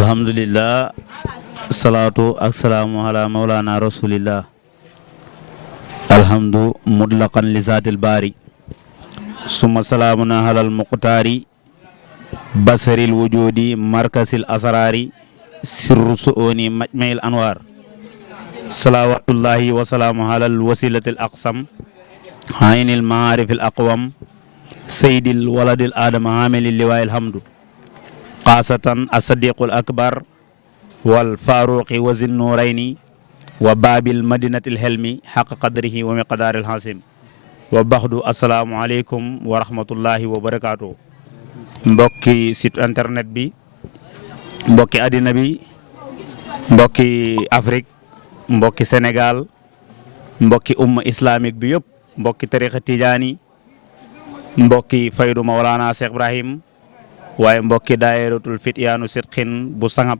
alhamdulillah salatu assalamu ala maulana rasulillah alhamdu mutlaqan li zatil bari summa salamuna halal muqtari basaril wujudi markasil asrari sirru suuni majmail anwar salawatullahi wa salamu halal wasilatil aqsam aynil maarifil aqwam sayyidil waladil adama hamilil liwail hamdu xaasatan as-sadiqul akbar wal faruqi wa zin nurayni wa babil madinatil helmi xaq qadrihi wa miqdaril hasim wa baxdu asalaamu aleykum wa rahmatullahi wa barakaatu. mbokki site internet bi, mbokki àddina bi, mbokki Afrique, mbokki Sénégal, mbokki umma islamique bi yëpp, mbokki tariqa tijaani, mbokki faydu Mawlana Cheikh Ibrahim, waaye mbokki daayiratul fityaanu sitqin bu sangab,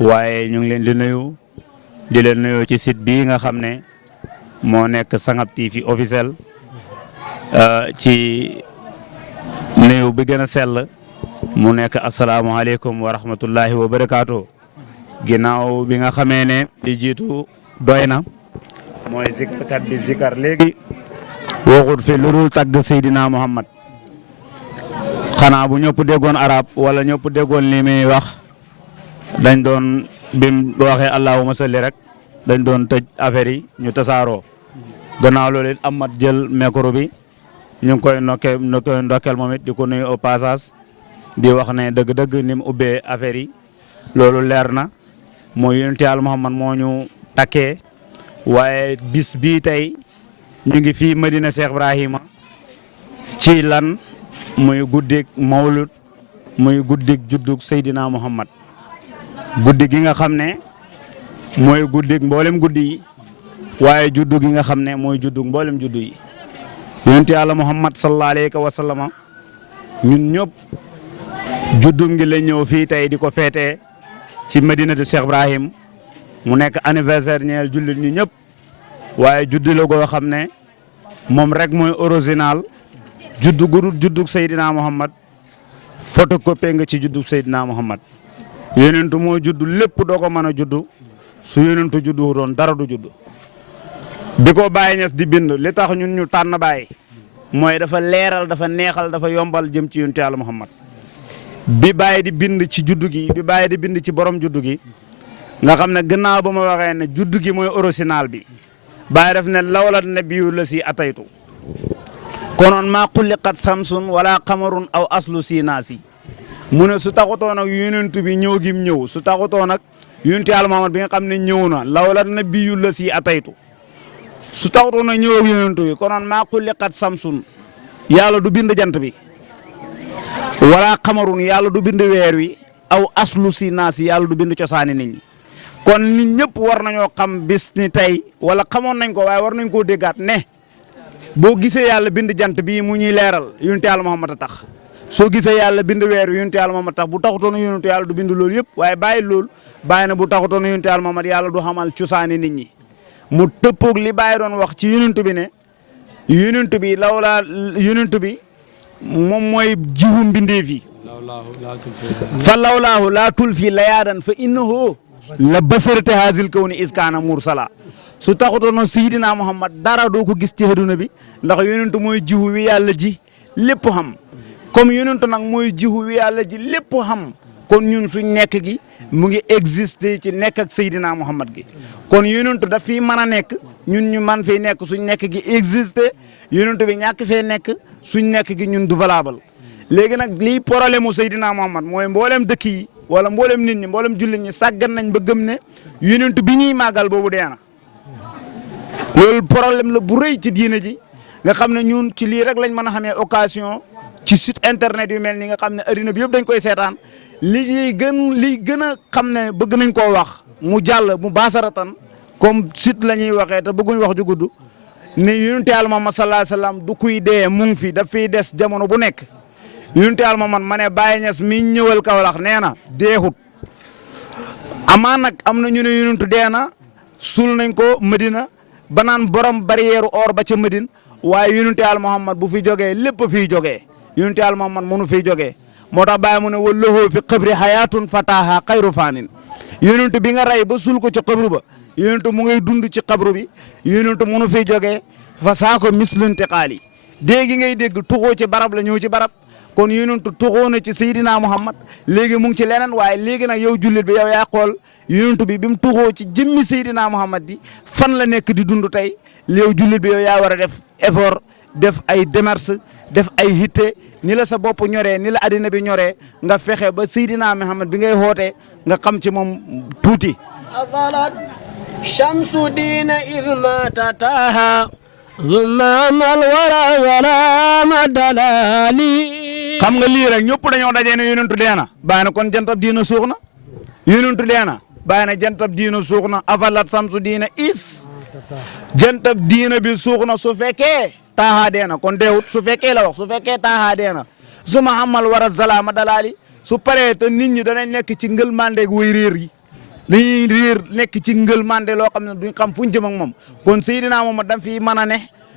waaye ñu ngi leen di leen nuyu ci site bii nga xam ne moo nekk Sangab TV officiel ci nuyu bi gën a sell mu nekk asalaamaaleykum wa rahmatullahi wa barakaatu. ginnaaw bi nga xamee ne di jiitu doy na mooy zikarkat bi zikar léegi waxut fi lu dul tagg Seydina Muhammad. xanaa bu ñëpp déggoon arab wala ñëpp déggoon li muy wax dañ doon bim waxee allahumma salli rek dañ doon tëj affaire yi ñu tasaaroo. gannaaw loolu it amat jël micro bi ñu ngi koy ndokkeel moom it di ko nuyu au passage di wax ne dëgg-dëgg ni mu ubbee affaire yi loolu leer na mooy yonent Yàlla Muhammad moo ñu takkee. waaye bis bii tey ñu ngi fii Madina Cheikh Ibrahima ci lan muy guddig mawlud muy guddig juddug Seydina Muhammad, guddi gi nga xam ne mooy guddig mboolem guddi yi waaye juddu gi nga xam ne mooy juddug mboolem juddu yi. yonent Yàlla Muhammad sallallahu alayhi wa sallam ñun ñëpp juddum ngi la ñëw fii tey di ko feetee ci Madinatu Cheikh Ibrahim mu nekk anniversaire ñeel jullit ñu ñëpp, waaye juddu la goo xam ne moom rek mooy original. juddu gudul juddug Seydina Muhammad photocopie nga ci juddug Seydina Muhammad. yonentu moo juddu lépp doo ko mën a juddu su yonentu juddu doon dara du juddu. bi ko Baye Niass di bind li tax ñun ñu tànn Baye mooy dafa leeral, dafa neexal, dafa yombal jëm ci yonentu Yàlla Muhammad. bi Baye di bind ci juddu gi, bi Baye di bind ci borom juddu gi nga xam ne gannaaw ba ma waxee ne juddu gi mooy original bi, Baye def ne lawla nabiyyu la si ataytu konoon maa xulliqat samsun wala xamarun aw aslu sinaasi. mu ne su taxutoon ak yonent bi ñëw gim ñëw, su taxutoon ak yonent Yàlla Muhammad bi nga xam ne ñëw na lawla nabiyyu la si ataytu, su taxutoon ak ñëw ak yonent bi konoon maa xulliqat samsun yàlla du bind jant bi, wala xamarun yàlla du bind weer wi, aw aslu sinaasi yàlla du bind cosaani nit ñi. kon nit ñëpp war nañoo xam bis ni tey wala xamoon nañ ko waaye war nañ koo déggaat ne boo gisee yàlla bind jant bii mu ñuy leeral yonent Yàlla Muhammad a tax, soo gisee yàlla bind weer wi yonent Yàlla Muhammad tax. bu taxutoon yonent yàlla du bind loolu yëpp, waaye bàyyi loolu bàyyi na bu taxutoon yonent Yàlla Muhammad yàlla du xamal cosaani nit ñi. mu tëppoog li bàyyi doon wax ci yonent bi ne yonent bi lawlaa yonent bi moom mooy jiwu mbindeef yi. fa lawlaahu laa tulfi layaadan fa innahu la basarate haazil kawni iskaana mursala. su taxutoon Seydina Muhammad dara doo ko gis ci àdduna bi, ndax yonentu mooy jiwu wi yàlla ji lépp xam. comme yonentu nag mooy jiwu wi yàlla ji lépp xam, kon ñun suñ nekk gi mu ngi exister ci nekk ak Seydina Muhammad gi. kon yonentu daf fii mën a nekk ñun ñu man fii nekk suñ nekk gi exister, yonentu bi ñàkk fee nekk suñ nekk gi ñun du valable. léegi nag lii problème mu Seydina Muhammad mooy mboolem dëkk yi wala mboolem nit ñi mboolem jullit ñi sàggan nañ ba gëm ne yonentu bi ñuy màggal boobu dee na. loolu problème la bu rëy ci diina ji nga xam ne ñun ci lii rek lañ mën a xamee occasion ci site internet yu mel ni nga xam ne addina bi yëpp dañ koy seetaan li gën a xam ne bëgg nañ koo wax mu jàll mu baasaratan comme site la ñuy waxee te bëgguñ wax ju gudd ne yonent Yàlla Muhammad sallallahu alayhi wasallam du kuy dee mu ngi fi daf fiy des jamono bu nekk. yonent Yàlla Muhammad ma ne Baye Niass mi ñëwal Kaolack nee na deexut. amaa nag am na ñu ne yonentu dee na suul nañ ko Medina ba naan borom barrière or ba ca Medine, waaye yonent Yàlla Muhammad bu fi jógee lépp fiy jógee yonent Yàlla Muhammad mënu fiy jógee moo tax bàyyi mu ne wallahu fi qabri hayatun fataha xayru fanin yonent bi nga rey ba sul ko ci qabru ba yonent mu ngay dund ci qabru bi yonent munu fiy jógee fa saako mislunti xaali déggi ngay dégg tuxoo ci barab la ñëw ci barab kon yonent tuxoo na ci Seydina Muhammad léegi mu ngi ci leneen waaye léegi nag yow jullit bi yow yaa xool yonent bi mu tuxoo ci jëmmi Seydina Muhammad bi fan la nekk di dund tey yow jullit bi yow yaa war a def effort def ay démarches def ay hitte ni la sa bopp ñoree ni la addina bi ñoree nga fexe ba Seydina Muhammad bi ngay xootee nga xam ci moom tuuti. أضلت شمس دين إذ ما تتاها ثم أما الورى ولا مدلالي xam nga lii rek ñëpp dañoo dajee ne yonentu dee na bàyyi na kon jantab diina suux na yonentu dee na bàyyi na jantab diina suux na afalat samsu diina is jantab diina bi suux na su fekkee taaxaa dee na kon deewut su fekkee la wax su fekkee taaxaa dee na su ma xamal war a zalaama dalaali su paree te nit ñi danañ nekk ci ngël mandeeg way réer yi dañuy réer nekk ci ngël mande loo xam ne duñ xam fuñ jëm ak moom kon Seydina Muhammad dam fii mën a ne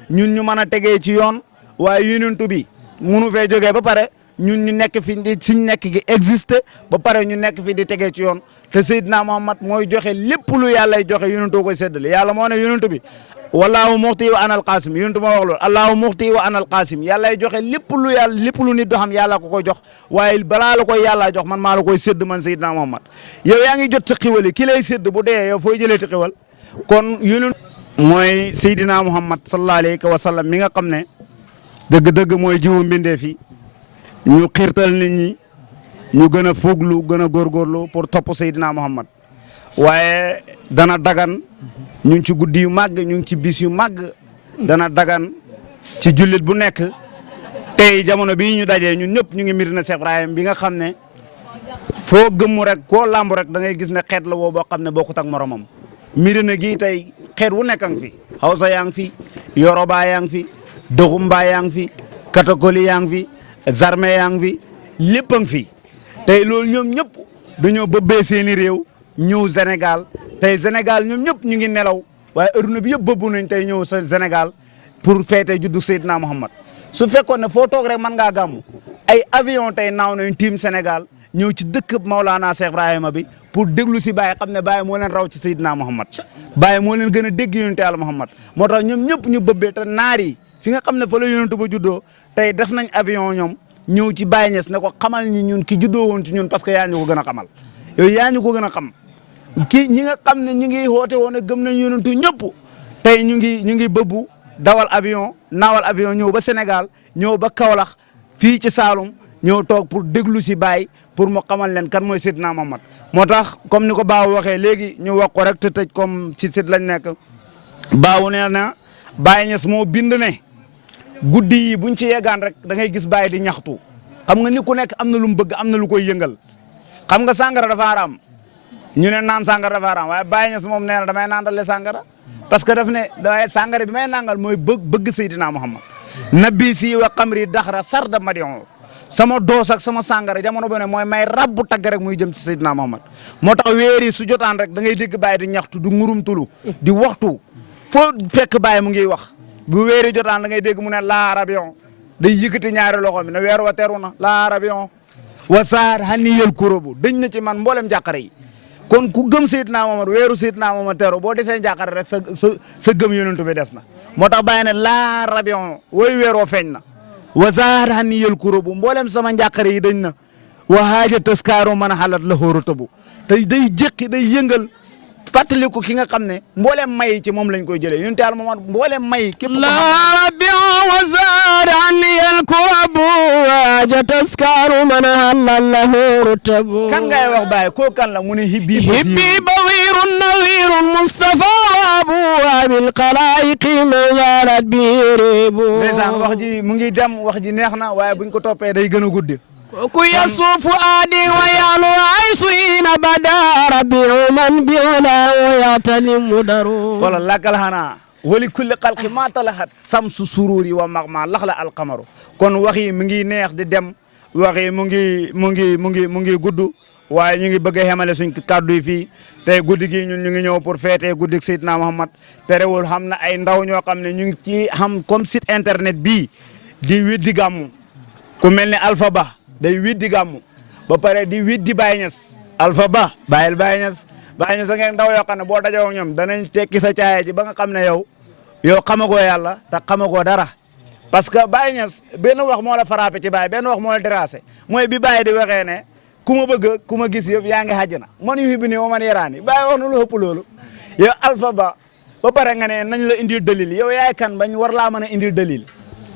ñun ñu mën a tegee ci yoon waaye yonentu bi munu fee jógee ba pare ñun ñu nekk fi di suñ nekk gi existé ba pare ñu nekk fi di tegee ci yoon te Seydina Muhammad mooy joxe lépp lu yàllay joxe yonentoo koy séddale yàlla moo ne yonentu bi wallaahu muxti wa anal qaasim yonentu moo wax loolu allaahu muxti wa anal qaasim yàllay joxe lépp lu yàlla lépp lu nit do xam yàlla ko koy jox waaye balaa la koy yàlla jox man maa la koy sédd man Seydina Muhammad yow yaa ngi jot sa xiwal yi ki lay sédd bu dee yow fooy jëlee ti xiwal kon yonent mooy Seydina Muhammad sallallahu alayhi wa sallam mi nga xam ne dëgg-dëgg mooy jiwu mbindee fi ñu xiirtal nit ñi ñu gën a fuglu gën a góorgóorlu pour topp Seydina Muhammad waaye dana dagan ñu ngi ci guddi yu màgg ñu ngi ci bis yu màgg dana dagan ci jullit bu nekk tey jamono bii ñu dajee ñun ñëpp ñu ngi Medina Cheikh Ibrahim bi nga xam ne foo gëmmu rek koo làmb rek da ngay gis ne xeet la woo boo xam ne bokkut ak moromam Medina gii tey xeet wu nekk a ngi fi Hausa yaa ngi fi Yoruba yaa ngi fi Doxumba yaa ngi fi Katakoli yaa ngi fi Zarme yaa ngi fi lépp a ngi fi tey loolu ñoom ñëpp dañoo bëbbee seeni réew ñëw Sénégal tey Sénégal ñoom ñëpp ñu ngi nelaw waaye adduna bi yëpp bëbbu nañ tey ñëw sa Sénégal pour feete juddu Seydina Muhammad su fekkoon ne foo toog rek mën ngaa gàmmu ay avion tey naaw nañ tiim Sénégal ñëw ci dëkk Maulana Cheikh Ibrahima bi pour déglu si Baye xam ne Baye moo leen raw ci Seydina Muhammad Baye moo leen gën a dégg yonente Yàlla Muhammad moo tax ñoom ñëpp ñu bëbbee te naar yi fi nga xam ne fa la yonentu ba juddoo tey def nañ avion ñoom ñëw ci Baye Niass ne ko xamal ñi ñun ki juddoo woon ci ñun parce que yaa ñu ko gën a xamal yooyu yaa ñu ko gën a xam kii ñi nga xam ne ñi ngi woote woon gëm nañ yonentu ñëpp tey ñu ngi bëbbu dawal avion naawal avion ñëw ba Sénégal ñëw ba Kaolack fii ci Saloum ñëw toog pour déglu si Baye pour mu xamal leen kan mooy Seydina Muhammad moo tax comme ni ko Baaw waxee léegi ñu wax ko rek te tëj comme ci sit lañ nekk Baaw nee na Baye Niass moo bind ne guddi yi buñ ci yeggaan rek da ngay gis Baye di ñaxtu xam nga ni ku nekk am na lu mu bëgg am na lu koy yëngal xam nga sàngara dafa araam ñu ne naan sàngara dafa araam waaye Baye Niass moom nee na damay naandale sàngara parce que daf ne waaye sàngara bi may nangal mooy bëgg Seydina Muhammad nabi si wa xamri daxra sarda madion sama doos ak sama sàngara jamono bu ne mooy may rabbu tagg rek muy jëm ci Seydina Muhammad moo tax weer yi su jotaan rek da ngay dégg Baye di ñaxtu di ngurum tulu di waxtu foo fekk Baye mu ngi wax bu weer yi jotaan da ngay dégg mu ne laa rabion day yëkkati ñaari loxo mi ne weer wa teru na laa rabion wa saar haniyel kurobu dañ na ci man mboolem jàqare yi kon ku gëm Seydina Muhammad weeru Seydina Muhammad teru boo desee jàqare rek sa gëm yonentu bi des na moo tax Baye ne laa rabion wooy weeroo feeñ na wa saar haniyel kurobu mboolem sama njàqare yi dañ na wa haaja taskaaru man a xalat la xóoratabu te day jéqi day yëngal fàttaliku ki nga xam ne mboolem may ci moom lañ koy jëlee yonent Yàlla Muhammad mboolem may képp ko rabbi wa zarani al-kurabu wa taskaru man halallahu rutabu kan ngay wax Baye ko kan la mu ne hibbi bawirun nawirun mustafa abu bil qalaiqi man zarat bi ribu ndeysaan wax ji mu ngi dem wax ji neex na waaye buñ ko toppee day gën a guddi ku yasufu adi wa yalu aysuina badara bi man bi wala yatalimu daru wala lakal hana wali kulli xalqi ma talahat samsu sururi wa magma laxla alqamaru kon wax yi mu ngi neex di dem wax yi mu ngi gudd waaye ñu ngi bëgg a xemale suñ kàddu yi fii tey guddi gi ñun ñu ngi ñëw pour feetee guddi Seydina Muhammad terewul xam na ay ndaw ñoo xam ne ñu ngi ci xam comme site internet bii di weddi gàmmu ku mel ne Alpha Ba day widdi gàmmu ba pare di widdi Baye Niass Alpha Ba bàyyil Baye Niass Baye Niass da ngeen ndaw yoo xam ne boo dajoo ak ñoom danañ tekki sa caaya ji ba nga xam ne yow xamagoo yàlla te xamagoo dara parce que Baye Niass benn wax moo la frappé ci Baye benn wax moo la terrassé mooy bi Baye di waxee ne ku ma bëgg ku ma gis yëpp yaa ngi xàjj na man yuhibbunii wa man yaraanii Baye wax na lu ëpp loolu yow Alpha Ba pare nga ne nañ la indil dalil yow yaay kan bañ war laa mën a indil dalil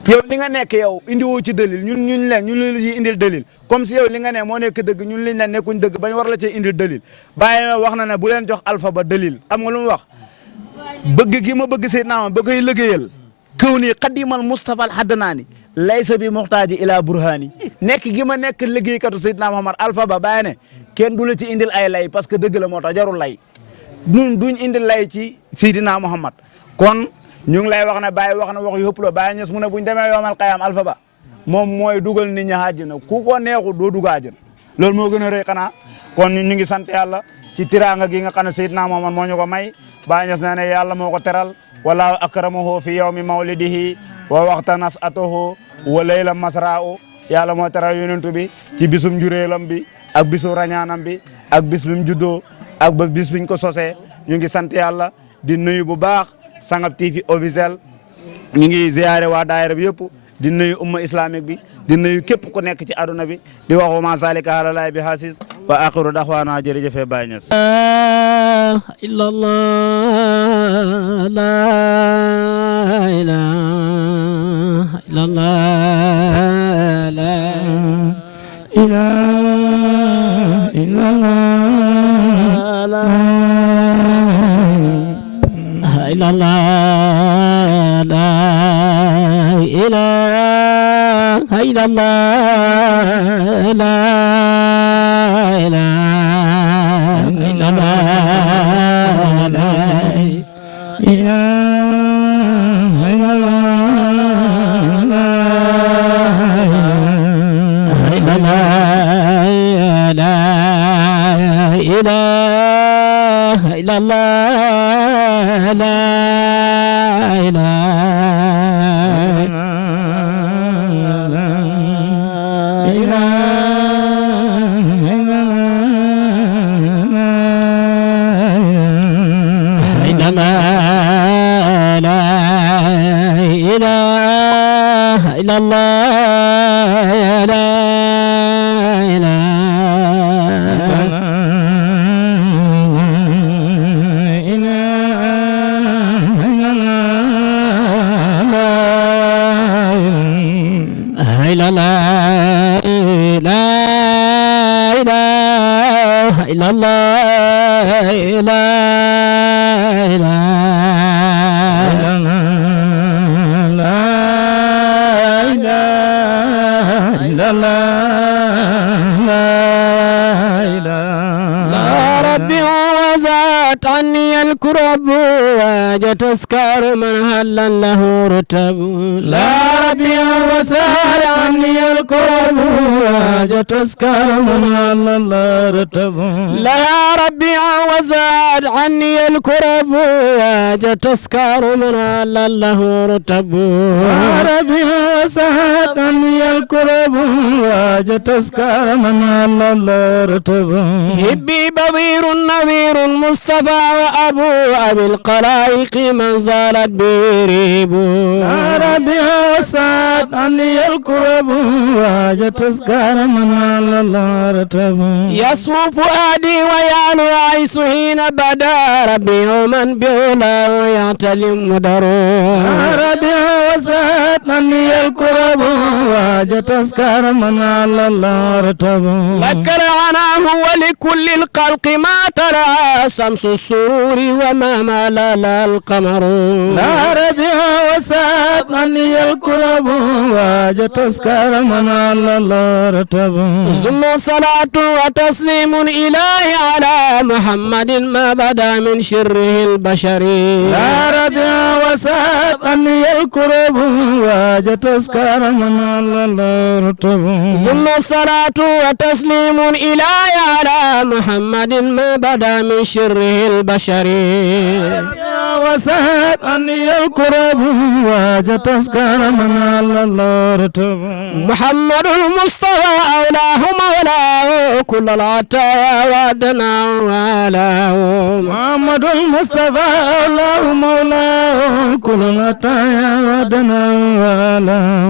yow li nga nekk yow indi woo ci dalil ñun la ci indil dalil comme si yow li nga ne moo nekk dëgg ñun liñ ne nekkuñ dëgg bañ war la cee indil dalil Baye wax na ne bu leen jox Alpha Ba dalil xam nga lu mu wax bëgg gi ma bëgg Seydina ba koy liggéeyal kaw nii xadimal Mustafa al Haddanaani laysa bi muxtaaji ila burhaani nekk gi ma nekk liggéeykatu Seydina Muhammad Alpha Ba Baye ne kenn du la ci indil ay lay parce que dëgg la moo tax jarul lay ñun duñ indil lay ci Seydina Muhammad kon ñu ngi lay wax ne Baye wax na wax yu ëpp la Baye Niass mu ne buñ demee yoomal qiyaam Alpha Ba moom mooy dugal nit ñi àjjana ku ko neexu doo dugg àjjana loolu moo gën a rëy xanaa kon ñu ngi sant yàlla ci tiraanga gi nga xam ne Seydina Muhammad moo ñu ko may Baye Niass nee ne yàlla moo ko teral wala akramahu fi yawmi mawlidihi wa waxta nas'atuhu wa layla masra'u yàlla moo teral yonentu bi ci bisum njureelam bi ak bisu rañaanam bi ak bis bi mu juddoo ak ba bis biñ ko sosee ñu ngi sant yàlla di nuyu bu baax Sangab TV officiel ñu ngi ziyaare waa daayira bi yëpp di nuyu umma islamique bi di nuyu képp ku nekk ci aduna bi di wax wa ma zalika ala lahi bi hasis wa axiru daxwaana jërëjëf Baye Niass إلا الله لا إله إلا الله لا إله إلا الله لا إلا الله لا إله إلا الله لا إله إلا الله لا إله إلا الله لا إله إلا الله لا إله إلا الله لا إلا الله لا إله إلا الله لا عني الكرب وجتسكر من هلا له رتب لا ربي وسار عني الكرب وجتسكر من هلا له رتب لا ربي وزاد عني الكرب وجتسكر من هلا له رتب ربي وساد عني الكرب وجتسكر من هلا له رتب هبي بضير نذير مصطفى وأبو أبي القلائق من زالت بريب ربي وساد عني الكرب وجتسكر من على الله رتب يصفو فؤادي ويعلو عيس حين بدا ربي ومن بولا ويعتلم مدر ربي وساد عني الكرب وجتسكر من على الله رتب لك رعناه ولكل الخلق ما ترى شمس السرور وما مال القمر لا ربي وساد عني الكرب وجتسكر من على الله رتب ثم صلاة وتسليم إلهي على محمد ما بدا من شره البشر لا ربي وساد عني الكرب وجتسكر من على الله رتب ثم صلاة وتسليم إلهي على محمد ما بدا من شره البشر وسهل أني الكرب واجت تذكر من الله رتب محمد المصطفى أولاه مولاه كل العطايا وعدنا والاه محمد المصطفى أولاه مولاه كل العطايا وعدنا والاه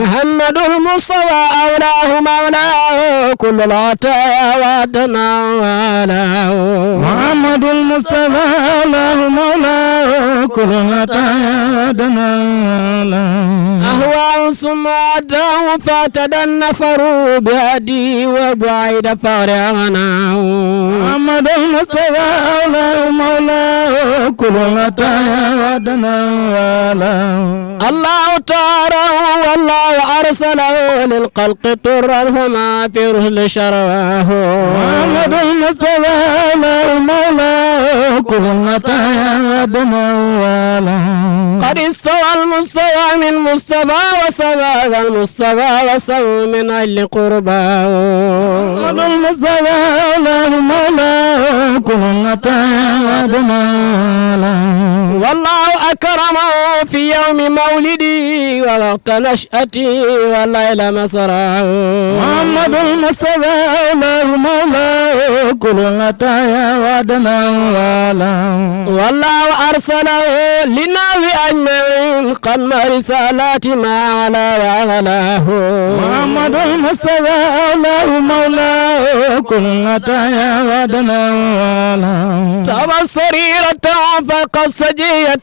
محمد المصطفى أولاه مولاه كل العطايا وعدنا والاه محمد المصطفى أولاه مولاه كل العطايا وعدنا والاه أهوى ثم أداه فاعتدى النفر بهدي وبعيد فرعناه محمد المصطفى أولاه مولاه كل العطايا وعدنا والاه الله تعالى والله أرسله للخلق طرا فما في رسل شرواه محمد المصطفى أولاه مولاه كل العطايا وعدنا والاه قد استوى المستوى من مصطفى وسبى المصطفى وسوى من أجل قرباه محمد المصطفى أولاه مولاه كل العطايا وعدنا والاه والله أكرمه في يوم مولدي ووقت نشأتي والليل مسراه محمد المصطفى أولاه مولاه كل العطايا وعدنا والاه والله أرسله للناس أجمعين قد رسالات ما على وغلاه محمد المصطفى أولاه مولاه كل العطايا وعدنا والاه تبصريرة فوق السجية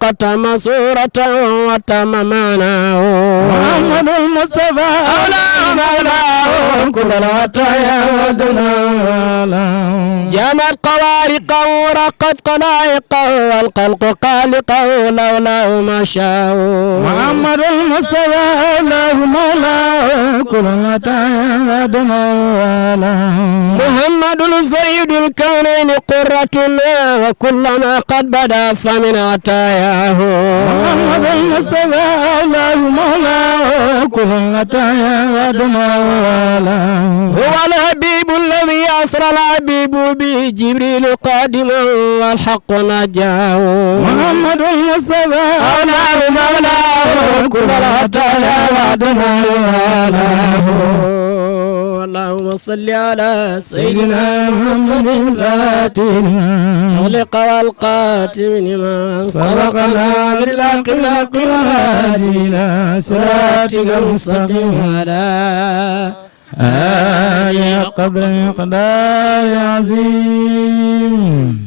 قتم صورة وتم معناه محمد المصطفى أولاه مولاه كل العطايا وعدنا والاه جمت قوارقه ورقت قلائقه والخلق خالقه لولاه ما شاءوا محمد المصطفى أولاه مولاه كل العطايا وعدنا والاه محمد سيد الكونين قرتنا وكلما قد بدا فمن عطاياه محمد المصطفى أولاه مولاه كل العطايا وعدنا والاه هو الحبيب الذي أسرى الحبيب به جبريل قادما والحق نجاه محمد المصطفى أولاه مولاه كل العطايا وعدنا والاه اللهم صل على سيدنا محمد الفاتح خلق والقاتم لما سبقنا بالحق بالحق والهادي إلى صراطك المستقيم على آل قدر مقدار عظيم.